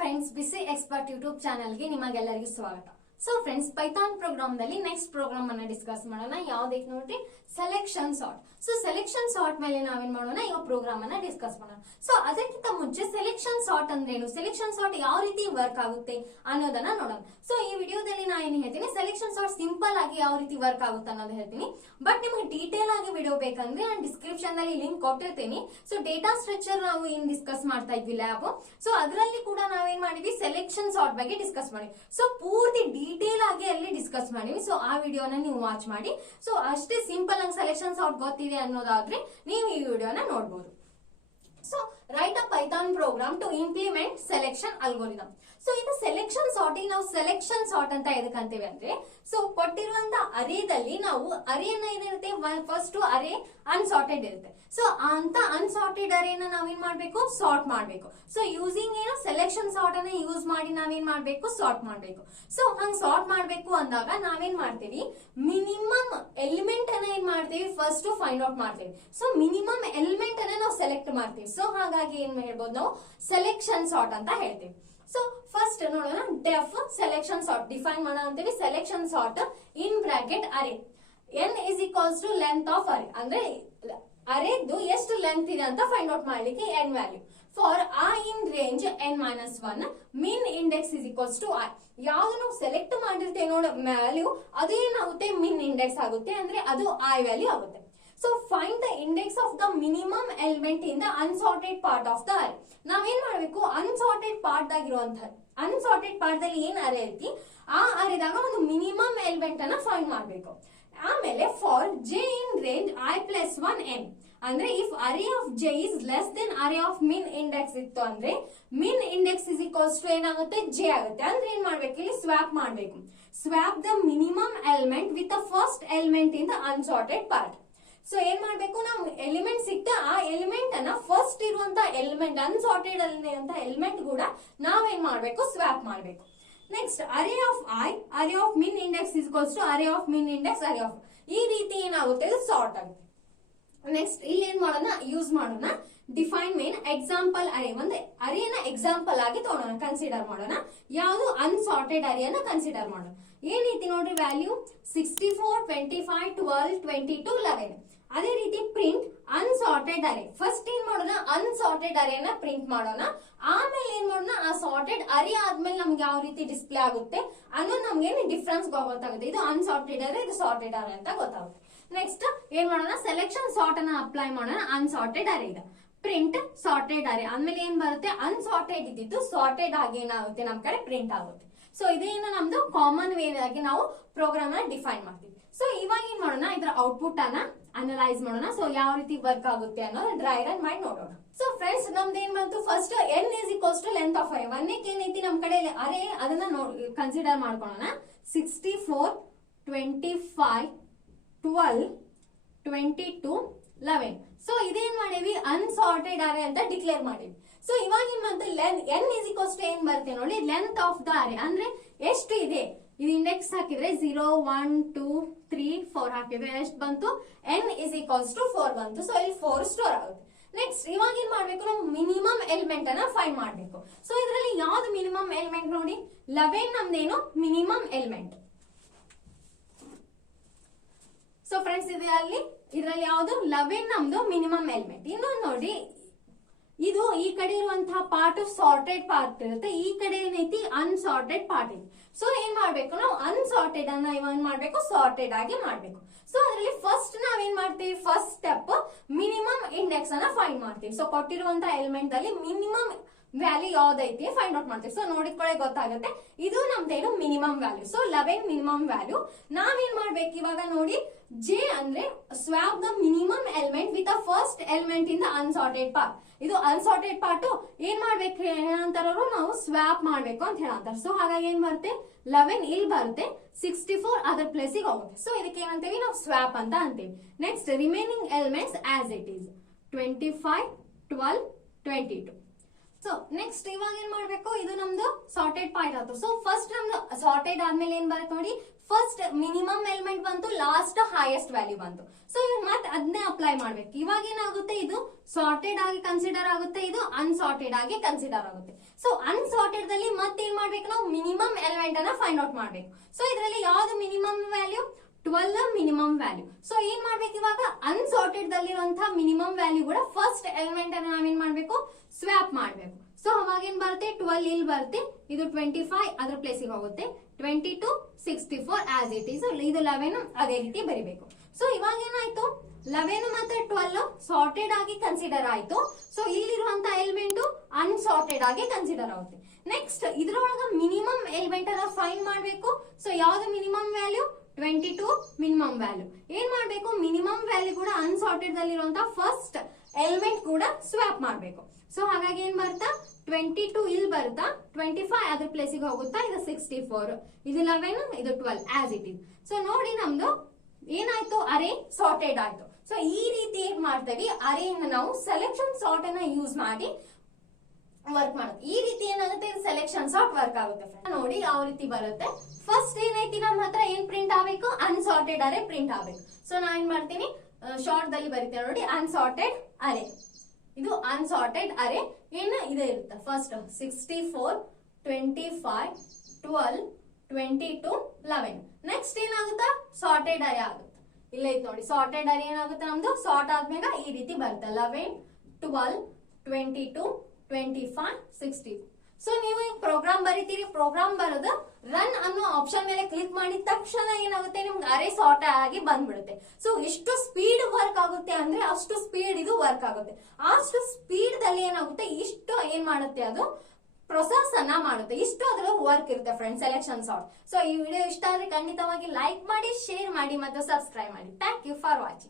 Friends, ಬಿಸಿ expert YouTube ಚಾನಲ್ಗೆ ನಿಮಗೆಲ್ಲರಿಗೂ ಸ್ವಾಗತ. ಸೊ ಫ್ರೆಂಡ್ಸ್, ಪೈಥಾನ್ ಪ್ರೋಗ್ರಾಮ್ ದಲ್ಲಿ ನೆಕ್ಸ್ಟ್ ಪ್ರೋಗ್ರಾಮ್ ಅನ್ನ ಡಿಸ್ಕಸ್ ಮಾಡೋಣ. ಯಾವ್ದಕ್ಕೆ ನೋಡ್ರಿ, selection sort. So selection sort ಮೇಲೆ ನಾವೇನ್ ಮಾಡೋಣ, ಈಗ ಪ್ರೋಗ್ರಾಮ್ ಅನ್ನ ಡಿಸ್ಕಸ್ ಮಾಡೋಣ. ಸೊ ಅದಕ್ಕಿಂತ ಮುಂಚೆ ಸೆಲೆಕ್ಷನ್ ಸಾರ್ಟ್ ಅಂದ್ರೆ ಏನು, ಸೆಲೆಕ್ಷನ್ ಸಾರ್ಟ್ ಯಾವ ರೀತಿ ವರ್ಕ್ ಆಗುತ್ತೆ ಅನ್ನೋದನ್ನ ನೋಡೋಣ. ಸೊ ಈ ವಿಡಿಯೋದಲ್ಲಿ ನಾ ಏನ್ ಹೇಳ್ತೀನಿ, ಸೆಲೆಕ್ಷನ್ ಸಾರ್ಟ್ ಸಿಂಪಲ್ ಆಗಿ ಯಾವ ರೀತಿ ವರ್ಕ್ ಆಗುತ್ತೆ ಅನ್ನೋದು ಹೇಳ್ತೀನಿ. ಬಟ್ ನಿಮಗೆ ಡೀಟೇಲ್ ಆಗಿ ವಿಡಿಯೋ ಬೇಕಂದ್ರೆ ನಾನು ಡಿಸ್ಕ್ರಿಪ್ಷನ್ ನಲ್ಲಿ ಲಿಂಕ್ ಕೊಟ್ಟಿರ್ತೀನಿ. ಸೊ ಡೇಟಾ ಸ್ಟ್ರಕ್ಚರ್ ನಾವು ಏನ್ ಡಿಸ್ಕಸ್ ಮಾಡ್ತಾ ಇದ್ವಿ ಲ್ಯಾಬ್, ಸೊ ಅದರಲ್ಲಿ ಕೂಡ ನಾವೇನ್ ಮಾಡಿದ್ವಿ, ಸೆಲೆಕ್ಷನ್ ಸಾರ್ಟ್ ಬಗ್ಗೆ ಡಿಸ್ಕಸ್ ಮಾಡಿದ್ವಿ. ಸೊ ಪೂರ್ತಿ ಡೀಟೇಲ್ ಆಗಿ ಅಲ್ಲಿ ಡಿಸ್ಕಸ್ ಮಾಡಿವಿ. ಸೊ ಆ ವಿಡಿಯೋನ ನೀವು ವಾಚ್ ಮಾಡಿ. ಸೊ ಅಷ್ಟೇ ಸಿಂಪಲ್ ಆಗಿ ಸೆಲೆಕ್ಷನ್ ಸಾರ್ಟ್ ಗೊತ್ತಿದೆ ಅನ್ನೋದಾದ್ರೆ ನೀವು ಈ ವಿಡಿಯೋನ ನೋಡಬಹುದು. So write a Python program to implement selection algorithm. So ಇದು ಸೆಲೆಕ್ಷನ್ ಸಾರ್ಟ್ ನಾವು ಸೆಲೆಕ್ಷನ್ ಸಾರ್ಟ್ ಅಂತ ಎದಕ್ಕಂತೀವಿ ಅಂದ್ರೆ, ಸೊ ಕೊಟ್ಟಿರುವಂತ ಅರೇದಲ್ಲಿ ನಾವು ಅರೇನ ಏನಿರುತ್ತೆ, ಫಸ್ಟ್ ಅರೇ ಅನ್ಸಾರ್ಟೆಡ್ ಇರುತ್ತೆ. ಸೊ ಅಂತ ಅನ್ಸಾರ್ಟೆಡ್ ಅರೇನ ನಾವೇನ್ ಮಾಡ್ಬೇಕು, ಸಾರ್ಟ್ ಮಾಡ್ಬೇಕು. ಸೊ ಯೂಸಿಂಗ್ ಏನು, ಸೆಲೆಕ್ಷನ್ ಸಾರ್ಟ್ ಅನ್ನ ಯೂಸ್ ಮಾಡಿ ನಾವೇನ್ ಮಾಡ್ಬೇಕು, ಸಾರ್ಟ್ ಮಾಡ್ಬೇಕು. ಸೊ ಹಂಗ್ ಸಾರ್ಟ್ ಮಾಡ್ಬೇಕು ಅಂದಾಗ ನಾವೇನ್ ಮಾಡ್ತೀವಿ, ಮಿನಿಮಮ್ ಎಲಿಮೆಂಟ್ ಅನ್ನ ಏನ್ ಮಾಡ್ತೀವಿ, ಫಸ್ಟ್ ಫೈಂಡ್ ಔಟ್ ಮಾಡ್ತೀವಿ. ಸೊ ಮಿನಿಮಮ್ ಎಲಿಮೆಂಟ್ ಅನ್ನ ನಾವು ಸೆಲೆಕ್ಟ್ ಮಾಡ್ತೀವಿ. ಸೊ ಹಾಗಾಗಿ ಏನ್ ಹೇಳ್ಬೋದು, ನಾವು ಸೆಲೆಕ್ಷನ್ ಸಾರ್ಟ್ ಅಂತ ಹೇಳ್ತೀವಿ. ಸೊ ಫಸ್ಟ್ ನೋಡೋಣ, ಡೆಫ್ ಸೆಲೆಕ್ಷನ್ ಸಾರ್ಟ್ ಡಿಫೈನ್ ಮಾಡೋಣ ಅಂತೀವಿ. Selection sort in bracket array n is equals to length of array, ಅಂದ್ರೆ ಅರೇದು ಎಷ್ಟು ಲೆಂತ್ ಇದೆ ಅಂತ ಫೈಂಡ್ ಔಟ್ ಮಾಡ್ಲಿಕ್ಕೆ n value. For i in range n-1 min index is equals to i. ಯಾವ್ದು ನಾವು ಸೆಲೆಕ್ಟ್ ಮಾಡಿರ್ತೇವೆ ನೋಡ ವ್ಯಾಲ್ಯೂ, ಅದು ಏನಾಗುತ್ತೆ, ಮಿನ್ ಇಂಡೆಕ್ಸ್ ಆಗುತ್ತೆ, ಅಂದ್ರೆ ಅದು i ವ್ಯಾಲ್ಯೂ ಆಗುತ್ತೆ. So find the index of the minimum element in the unsorted part of the array. ನಾವೇನ್ ಮಾಡ್ಬೇಕು, ಅನ್ಸಾರ್ಟೆಡ್ ಪಾರ್ಟ್ ಆಗಿರುವಂತಹ ಅನ್ಸಾರ್ಟೆಡ್ ಪಾರ್ಟ್ ದಲ್ಲಿ ಏನ್ ಅರೇ ಐತಿ, ಆ ಅರೇದಾಗ ಒಂದು ಮಿನಿಮಮ್ ಎಲಿಮೆಂಟ್ ಅನ್ನ ಫೈಂಡ್ ಮಾಡ್ಬೇಕು. ಆಮೇಲೆ for J in range i+1n, ಅಂದ್ರೆ if array of j is less than array of min index ಇತ್ತು ಅಂದ್ರೆ min index is equals to ಏನಾಗುತ್ತೆ, ಜೆ ಆಗುತ್ತೆ. ಅಂದ್ರೆ ಏನ್ ಮಾಡ್ಬೇಕು, ಇಲ್ಲಿ ಸ್ವಾಪ್ ಮಾಡ್ಬೇಕು. Swap the minimum element with the first element in the unsorted part. So ಏನ್ ಮಾಡ್ಬೇಕು, ನಾವು ಎಲಿಮೆಂಟ್ ಸಿಕ್ತಾ ಆ ಎಲಿಮೆಂಟ್ ಅನ್ನ ಫಸ್ಟ್ ಇರುವಂತ ಎಲಿಮೆಂಟ್ ಅನ್ಸಾರ್ಟೆಡ್ ಅಂತ ಎಲಿಮೆಂಟ್ ಕೂಡ ನಾವೇನ್ ಮಾಡ್ಬೇಕು, ಸ್ವಾಪ್ ಮಾಡ್ಬೇಕು. Next array of i, array of min index is equals to array of min index array of. ಈ ರೀತಿ ಏನಾಗುತ್ತೆ, ಇದು ಸಾರ್ಟ್ ಆಗುತ್ತೆ. ನೆಕ್ಸ್ಟ್ ಇಲ್ಲಿ ಏನ್ ಮಾಡೋಣ, ಯೂಸ್ ಮಾಡೋಣ ಡಿಫೈನ್ ಮೇನ್ ಎಕ್ಸಾಂಪಲ್ ಅರೇ. ಒಂದು ಅರೇನ ಎಕ್ಸಾಂಪಲ್ ಆಗಿ ತಗೊಳ್ಳೋಣ, ಕನ್ಸಿಡರ್ ಮಾಡೋಣ. ಯಾವುದು, ಅನ್ಸಾರ್ಟೆಡ್ ಅರೇನ ಕನ್ಸಿಡರ್ ಮಾಡೋಣ. ಏನ್ ರೀತಿ ನೋಡ್ರಿ, ವ್ಯಾಲ್ಯೂ 64, 25, 12, 22, 11. ಅದೇ ರೀತಿ ಪ್ರಿಂಟ್ ಅನ್ಸಾರ್ಟೆಡ್ ಅರೇ. ಫಸ್ಟ್ ಏನ್ ಮಾಡೋಣ, ಅನ್ಸಾರ್ಟೆಡ್ ಅರೇನ ಪ್ರಿಂಟ್ ಮಾಡೋಣ. ಆಮೇಲೆ ಏನ್ ಮಾಡೋಣ, ಆ ಸಾರ್ಟೆಡ್ ಅರೇ ಆದ್ಮೇಲೆ ನಮ್ಗೆ ಯಾವ ರೀತಿ ಡಿಸ್ಪ್ಲೇ ಆಗುತ್ತೆ ಅನ್ನೋದು ನಮ್ಗೆ ಡಿಫ್ರೆನ್ಸ್ ಗೊತ್ತಾಗುತ್ತೆ. ಇದು ಅನ್ಸಾರ್ಟೆಡ್ ಅರೇ, ಇದು ಸಾರ್ಟೆಡ್ ಅರೇ ಅಂತ ಗೊತ್ತಾಗುತ್ತೆ. ನೆಕ್ಸ್ಟ್ ಏನ್ ಮಾಡೋಣ, ಸೆಲೆಕ್ಷನ್ ಸಾರ್ಟ್ ಅನ್ನ ಅಪ್ಲೈ ಮಾಡೋಣ ಅನ್ಸಾರ್ಟೆಡ್ ಅರೇ ಇದೆ. ಪ್ರಿಂಟ್ ಸಾರ್ಟೆಡ್ ಅರೇ ಆದ್ಮೇಲೆ ಏನ್ ಬರುತ್ತೆ, ಅನ್ಸಾರ್ಟೆಡ್ ಇದ್ದಿದ್ದು ಸಾರ್ಟೆಡ್ ಆಗಿ ಏನಾಗುತ್ತೆ, ನಮ್ ಕಡೆ ಪ್ರಿಂಟ್ ಆಗುತ್ತೆ. ಸೊ ಇದೇನು ನಮ್ದು ಕಾಮನ್ ವೇ ಆಗಿ ನಾವು ಪ್ರೋಗ್ರಾಮ್ ನ ಡಿಫೈನ್ ಮಾಡ್ತೀವಿ. ಸೊ ಇವಾಗ ಏನ್ ಮಾಡೋಣ, ಇದ್ರ ಔಟ್ಪುಟ್ ಅನ್ನ ಅನಲೈಸ್ ಮಾಡೋಣ. ಸೊ ಯಾವ ರೀತಿ ವರ್ಕ್ ಆಗುತ್ತೆ ಅನ್ನೋದು ಡ್ರೈ ರನ್ ಮಾಡಿ ನೋಡೋಣ. ಸೊ ಫ್ರೆಂಡ್ಸ್, ನಮ್ದು ಏನ್ ಬಂತು, first n is equals to length of array. ಒಂದಕ್ಕೆ ಏನೈತಿ ನಮ್ ಕಡೆ ಅರೇ, ಅದನ್ನ ಕನ್ಸಿಡರ್ ಮಾಡ್ಕೊಳ್ಳೋಣ. 64, 25, 12, 22, 11. ಸೊ ಇದೇನ್ ಮಾಡೇವಿ, ಅನ್ಸಾರ್ಟೆಡ್ ಅರೇ ಅಂತ ಡಿಕ್ಲೇರ್ ಮಾಡೇವಿ. ಸೊ ಇವಾಗ ಏನ್ ಬಂತು, n ಇಸ್ ಈಕ್ವಲ್ಸ್ ಟು ಏನ್ ಬರುತ್ತೆ ನೋಡಿ, ಲೆಂತ್ ಆಫ್ ದ ಅರೇ, ಅಂದ್ರೆ ಎಷ್ಟು ಇದೆ. ಇದು ಇಂಡೆಕ್ಸ್ ಹಾಕಿದ್ರೆ 0, 1, 2, 3, 4 ಹಾಕಿದ್ರೆ ಎಷ್ಟು ಬಂತು, n ಇಸ್ ಈಕ್ವಲ್ಸ್ ಟು 4 ಬಂತು. ಸೊ ಇಲ್ಲಿ 4 ಸ್ಟೋರ್ ಆಗುತ್ತೆ. ನೆಕ್ಸ್ಟ್ ಇವಾಗ ಏನ್ ಮಾಡ್ಬೇಕು, ನಾವು ಮಿನಿಮಮ್ ಎಲಿಮೆಂಟ್ ಅನ್ನ ಫೈಂಡ್ ಮಾಡ್ಬೇಕು. ಸೊ ಇದರಲ್ಲಿ ಯಾವ್ದು ಮಿನಿಮಮ್ ಎಲಿಮೆಂಟ್ ನೋಡಿ, 11 ನಮ್ದೇನು ಮಿನಿಮಮ್ ಎಲಿಮೆಂಟ್. ಸೊ ಫ್ರೆಂಡ್ಸ್, ಇದರಲ್ಲಿ ಯಾವ್ದು 11 ನಮ್ದು ಮಿನಿಮಮ್ ಎಲಿಮೆಂಟ್. ಇನ್ನೊಂದು ನೋಡಿ, ಇದು ಈ ಕಡೆ ಇರುವಂತಹ ಪಾರ್ಟ್ ಸಾರ್ಟೆಡ್ ಪಾರ್ಟ್ ಇರುತ್ತೆ, ಈ ಕಡೆ ಏನೈತಿ ಅನ್ಸಾರ್ಟೆಡ್ ಪಾರ್ಟ್ ಇದೆ. ಸೊ ಏನ್ ಮಾಡ್ಬೇಕು, ನಾವು ಅನ್ಸಾರ್ಟೆಡ್ ಅನ್ನ ಏನ್ ಮಾಡ್ಬೇಕು, ಸಾರ್ಟೆಡ್ ಆಗಿ ಮಾಡ್ಬೇಕು. ಸೊ ಅದರಲ್ಲಿ ಫಸ್ಟ್ ನಾವೇನ್ ಮಾಡ್ತೀವಿ, ಫಸ್ಟ್ ಸ್ಟೆಪ್ ಮಿನಿಮಮ್ ಇಂಡೆಕ್ಸ್ ಅನ್ನ ಫೈಂಡ್ ಮಾಡ್ತೀವಿ. ಸೊ ಕೊಟ್ಟಿರುವಂತಹ ಎಲಿಮೆಂಟ್ ಅಲ್ಲಿ ಮಿನಿಮಮ್ ವ್ಯಾಲ್ಯೂ ಯಾವ್ದೈತಿ ಫೈಂಡ್ ಔಟ್ ಮಾಡ್ತೀವಿ. ಸೊ ನೋಡಿಕೊಳ್ಳೆ ಗೊತ್ತಾಗುತ್ತೆ, ಇದು ನಮ್ದೇನು minimum value. So 11 minimum value. ನಾವೇನ್ ಮಾಡ್ಬೇಕು ಇವಾಗ ನೋಡಿ, ಜೆ ಅಂದ್ರೆ swap the minimum element with the first element in the unsorted part. ಇದು ಅನ್ಸಾರ್ಟೆಡ್ ಪಾರ್ಟ್ ಏನ್ ಮಾಡ್ಬೇಕು ಹೇಳಂತಾರವರು, ನಾವು ಸ್ವಾಪ್ ಮಾಡ್ಬೇಕು ಅಂತ ಹೇಳಂತಾರ. ಸೊ ಹಾಗಾಗಿ ಏನ್ ಬರುತ್ತೆ, 11 ಇಲ್ಲಿ ಬರುತ್ತೆ, 64 ಅದರ್ ಪ್ಲೇಸಿಗೆ ಹೋಗುತ್ತೆ. ಸೊ ಇದಕ್ಕೆ ಏನಂತೀವಿ, ನಾವು ಸ್ವಾಪ್ ಅಂತ ಅಂತೀವಿ. Next remaining elements as it is 25, 12, 22. So next ಇವಾಗ ಏನ್ ಮಾಡ್ಬೇಕು, ಇದು ನಮ್ದು ಸಾರ್ಟೆಡ್ ಪಾರ್ಟ್ ಆಯ್ತು. ಸೊ ಫಸ್ಟ್ ನಮ್ದು ಸಾರ್ಟೆಡ್ ಆದ್ಮೇಲೆ ಏನ್ ಬರುತ್ತೆ ನೋಡಿ, ಫಸ್ಟ್ ಮಿನಿಮಮ್ ಎಲಿಮೆಂಟ್ ಬಂತು, ಲಾಸ್ಟ್ ಹೈಯೆಸ್ಟ್ ವ್ಯಾಲ್ಯೂ ಬಂತು. ಸೊ ಇವಾಗ ಮತ್ತೆ ಅದನ್ನೇ ಅಪ್ಲೈ ಮಾಡ್ಬೇಕು. ಇವಾಗ ಏನಾಗುತ್ತೆ, ಇದು ಸಾರ್ಟೆಡ್ ಆಗಿ ಕನ್ಸಿಡರ್ ಆಗುತ್ತೆ, ಇದು ಅನ್ಸಾರ್ಟೆಡ್ ಆಗಿ ಕನ್ಸಿಡರ್ ಆಗುತ್ತೆ. ಸೊ ಅನ್ಸಾರ್ಟೆಡ್ ದಲ್ಲಿ ಮತ್ತೇನ್ ಮಾಡ್ಬೇಕು ನಾವು ಮಿನಿಮಮ್ ಎಲಿಮೆಂಟ್ ಅನ್ನ ಫೈಂಡ್ ಔಟ್ ಮಾಡ್ಬೇಕು. ಸೊ ಇದರಲ್ಲಿ ಯಾವ್ದು minimum value 12 minimum value. So ಏನ್ ಮಾಡ್ಬೇಕು ಇವಾಗ ಅನ್ಸಾರ್ಟೆಡ್ ದಲ್ಲಿರುವಂತಹ ಮಿನಿಮಮ್ ವ್ಯಾಲ್ಯೂ ಕೂಡ ಫಸ್ಟ್ ಎಲಿಮೆಂಟ್ ಅನ್ನ ನಾವೇನ್ ಮಾಡ್ಬೇಕು ಸ್ವ್ಯಾಪ್ ಮಾಡ್ಬೇಕು. ಸೊ ಅವಾಗ ಏನ್ ಬರುತ್ತೆ 12 ಇಲ್ಲಿ ಬರುತ್ತೆ, ಇದು 25 ಅದ್ರ ಪ್ಲೇಸಿಗೆ ಹೋಗುತ್ತೆ, 22 64 ಆಸ್ ಇಟ್ ಈಸ್, ಇದು 11 ಅದೇ ರೀತಿ ಬರಿಬೇಕು. ಸೊ ಇವಾಗ ಏನಾಯ್ತು 11 ಮತ್ತೆ 12 ಸಾರ್ಟೆಡ್ ಆಗಿ ಕನ್ಸಿಡರ್ ಆಯ್ತು. ಸೊ ಇಲ್ಲಿರುವಂತ ಎಲಿಮೆಂಟ್ ಅನ್ಸಾರ್ಟೆಡ್ ಆಗಿ ಕನ್ಸಿಡರ್ ಆಗುತ್ತೆ. ನೆಕ್ಸ್ಟ್ ಇದ್ರೊಳಗ ಮಿನಿಮಮ್ ಎಲಿಮೆಂಟ್ ಅನ್ನ ಫೈಂಡ್ ಮಾಡ್ಬೇಕು. ಸೊ ಯಾವ್ದು ಮಿನಿಮಮ್ ವ್ಯಾಲ್ಯೂ 22 ಮಿನಿಮಮ್ ವ್ಯಾಲ್ಯೂ. ಏನ್ ಮಾಡ್ಬೇಕು ಮಿನಿಮಮ್ ವ್ಯಾಲ್ಯೂ ಕೂಡ ಅನ್ಸಾರ್ಟೆಡ್ ದಲ್ಲಿರುವಂತ ಫಸ್ಟ್ ಎಲಿಮೆಂಟ್ ಕೂಡ ಸ್ವ್ಯಾಪ್ ಮಾಡ್ಬೇಕು. ಸೊ ಹಾಗಾಗಿ ಏನ್ ಬರ್ತಾ 22 ಇಲ್ಲಿ ಬರ್ತಾ, 25 ಅದ್ರ ಪ್ಲೇಸಿಗೆ ಹೋಗುತ್ತಾ, ಇದು 64, ಇದು 11, ಇದು 12 ಆಸ್ ಇಟ್ ಇಸ್. ಸೊ ನೋಡಿ ನಮ್ದು ಏನಾಯ್ತು ಅರೇ ಸಾರ್ಟೆಡ್ ಆಯ್ತು. ಸೊ ಈ ರೀತಿ ಏನ್ ಮಾಡ್ತೀವಿ ಅರೇನ ನಾವು ಸೆಲೆಕ್ಷನ್ ಸಾರ್ಟ್ ಅನ್ನ ಯೂಸ್ ಮಾಡಿ ವರ್ಕ್ ಮಾಡೋದು. ಈ ರೀತಿ ಏನಾಗುತ್ತೆ ಸೆಲೆಕ್ಷನ್ ಸಾರ್ಟ್ ವರ್ಕ್ ಆಗುತ್ತೆ. ನೋಡಿ ಯಾವ ರೀತಿ ಬರುತ್ತೆ. ಫಸ್ಟ್ ಏನೈತಿ ನಮ್ಮ ಹತ್ರ ಏನ್ ಪ್ರಿಂಟ್ ಆಗ್ಬೇಕು ಅನ್ಸಾರ್ಟೆಡ್ ಅರೇ ಪ್ರಿಂಟ್ ಆಗ್ಬೇಕು. ಸೊ ನಾ ಏನ್ ಮಾಡ್ತೀನಿ ಶಾರ್ಟ್ ದಲ್ಲಿ ಬರೀತೇನೆ ನೋಡಿ ಅನ್ಸಾರ್ಟೆಡ್ ಅರೇ. ಇದು ಅನ್ಸಾರ್ಟೆಡ್ ಅರೇ ಏನ ಇದೆ ಇರುತ್ತೆ ಫಸ್ಟ್ 64 25 12 22 11. ನೆಕ್ಸ್ಟ್ ಏನಾಗುತ್ತಾ ಸಾರ್ಟೆಡ್ ಅರೇ ಆಗುತ್ತೆ. ಇಲ್ಲ ಐತ್ ನೋಡಿ ಸಾರ್ಟೆಡ್ ಅರೇ ಏನಾಗುತ್ತೆ ನಮ್ದು ಸಾರ್ಟ್ ಆದ್ಮೇಲೆ ಈ ರೀತಿ ಬರುತ್ತೆ 11 12 22 25 60. ಸೊ ನೀವು ಪ್ರೋಗ್ರಾಮ್ ಬರೀತೀರಿ, ಪ್ರೋಗ್ರಾಮ್ ಬರೋದು ರನ್ ಅನ್ನೋ ಆಪ್ಷನ್ ಮೇಲೆ ಕ್ಲಿಕ್ ಮಾಡಿದ ತಕ್ಷಣ ಏನಾಗುತ್ತೆ ನಿಮ್ಗೆ ಅರೇ ಸಾರ್ಟ್ ಆಗಿ ಬಂದ್ಬಿಡುತ್ತೆ. ಸೊ ಎಷ್ಟು ಸ್ಪೀಡ್ ವರ್ಕ್ ಆಗುತ್ತೆ ಅಂದ್ರೆ ಅಷ್ಟು ಸ್ಪೀಡ್ ಇದು ವರ್ಕ್ ಆಗುತ್ತೆ. ಅಷ್ಟು ಸ್ಪೀಡ್ ದಲ್ಲಿ ಏನಾಗುತ್ತೆ ಇಷ್ಟು ಏನ್ ಮಾಡುತ್ತೆ ಅದು ಪ್ರೊಸೆಸ್ ಅನ್ನ ಮಾಡುತ್ತೆ. ಇಷ್ಟು ಅದ್ರ ವರ್ಕ್ ಇರುತ್ತೆ ಫ್ರೆಂಡ್ಸ್ ಸೆಲೆಕ್ಷನ್ ಸಾರ್ಟ್. ಸೊ ಈ ವಿಡಿಯೋ ಇಷ್ಟ ಆದ್ರೆ ಖಂಡಿತವಾಗಿ ಲೈಕ್ ಮಾಡಿ, ಶೇರ್ ಮಾಡಿ ಮತ್ತು ಸಬ್ಸ್ಕ್ರೈಬ್ ಮಾಡಿ. Thank you for watching.